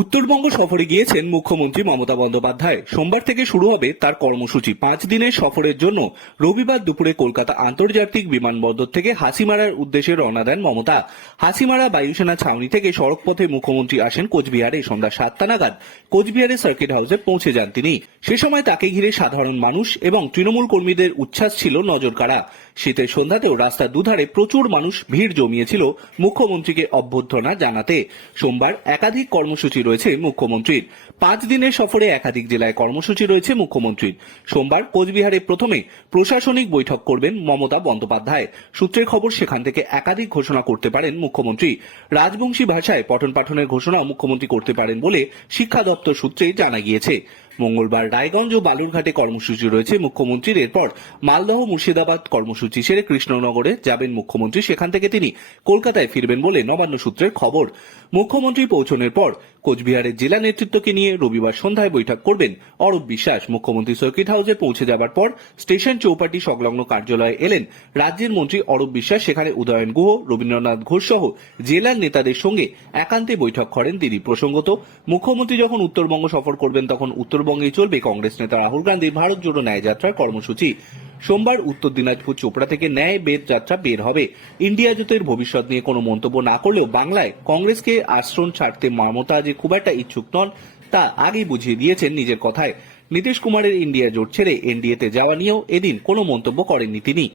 উত্তরবঙ্গ সফরে গিয়েছেন মুখ্যমন্ত্রী মমতা বন্দ্যোপাধ্যায়। সোমবার থেকে শুরু হবে তার কর্মসূচি। পাঁচ দিনের সফরের জন্য রবিবার দুপুরে কলকাতা আন্তর্জাতিক বিমানবন্দর থেকে হাসিমারার উদ্দেশ্যে রওনা দেন মমতা। হাসিমারা বায়ুসেনা ছাউনি থেকে সড়কপথে মুখ্যমন্ত্রী আসেন কোচবিহারে। সন্ধ্যা সাতটা নাগাদ কোচবিহারে সার্কিট হাউসে পৌঁছে যান তিনি। সে সময় তাকে ঘিরে সাধারণ মানুষ এবং তৃণমূল কর্মীদের উচ্ছ্বাস ছিল নজর কাড়া শীতের সন্ধ্যাতেও রাস্তার দুধারে প্রচুর মানুষ ভিড় জমিয়েছিল মুখ্যমন্ত্রীকে অভ্যর্থনা জানাতে। সোমবার একাধিক কর্মসূচি রয়েছে মুখ্যমন্ত্রীর। পাঁচ দিনের সফরে একাধিক জেলায় কর্মসূচি রয়েছে মুখ্যমন্ত্রীর। সোমবার কোচবিহারে প্রথমে প্রশাসনিক বৈঠক করবেন মমতা বন্দ্যোপাধ্যায়। সূত্রের খবর, সেখান থেকে একাধিক ঘোষণা করতে পারেন মুখ্যমন্ত্রী। রাজবংশী ভাষায় পঠন পাঠনের ঘোষণাও মুখ্যমন্ত্রী করতে পারেন বলে শিক্ষা দপ্তর সূত্রে জানা গিয়েছে। মঙ্গলবার রায়গঞ্জ ও বালুরঘাটে কর্মসূচি রয়েছে মুখ্যমন্ত্রীর। এরপর মালদহ মুর্শিদাবাদ কর্মসূচি সেরে কৃষ্ণনগরে যাবেন মুখ্যমন্ত্রী। সেখান থেকে তিনি কলকাতায় ফিরবেন বলে নবান্ন সূত্রের খবর। মুখ্যমন্ত্রী পৌঁছনের পর কোচবিহারের জেলা নেতৃত্বকে নিয়ে রবিবার সন্ধ্যায় বৈঠক করবেন অরূপ বিশ্বাস। মুখ্যমন্ত্রী সার্কিট হাউসে পৌঁছে যাবার পর স্টেশন চৌপাটি সংলগ্ন কার্যালয়ে এলেন। রাজ্যের মন্ত্রী অরূপ বিশ্বাস, সেখানে উদয়ন গুহ, রবীন্দ্রনাথ ঘোষ সহ জেলার নেতাদের সঙ্গে একান্তে বৈঠক করেন তিনি। প্রসঙ্গত, মুখ্যমন্ত্রী যখন উত্তরবঙ্গ সফর করবেন, তখন উত্তরবঙ্গেই চলবে কংগ্রেস নেতা রাহুল গান্ধীর ভারত জোড়ো ন্যায় যাত্রার কর্মসূচি। সোমবার উত্তর দিনাজপুর চোপড়া থেকে ন্যায় বেদ যাত্রা বের হবে। ইন্ডিয়া জোটের ভবিষ্যৎ নিয়ে কোনো মন্তব্য না করলেও বাংলায় কংগ্রেসকে আশ্রম ছাড়তে মমতা যে খুব একটা ইচ্ছুক নন, তা আগেই বুঝিয়ে দিয়েছেন নিজের কথায়। নীতিশ কুমারের ইন্ডিয়া জোট ছেড়ে এনডিএতে যাওয়া নিয়েও এদিন কোনো মন্তব্য করেননি তিনি।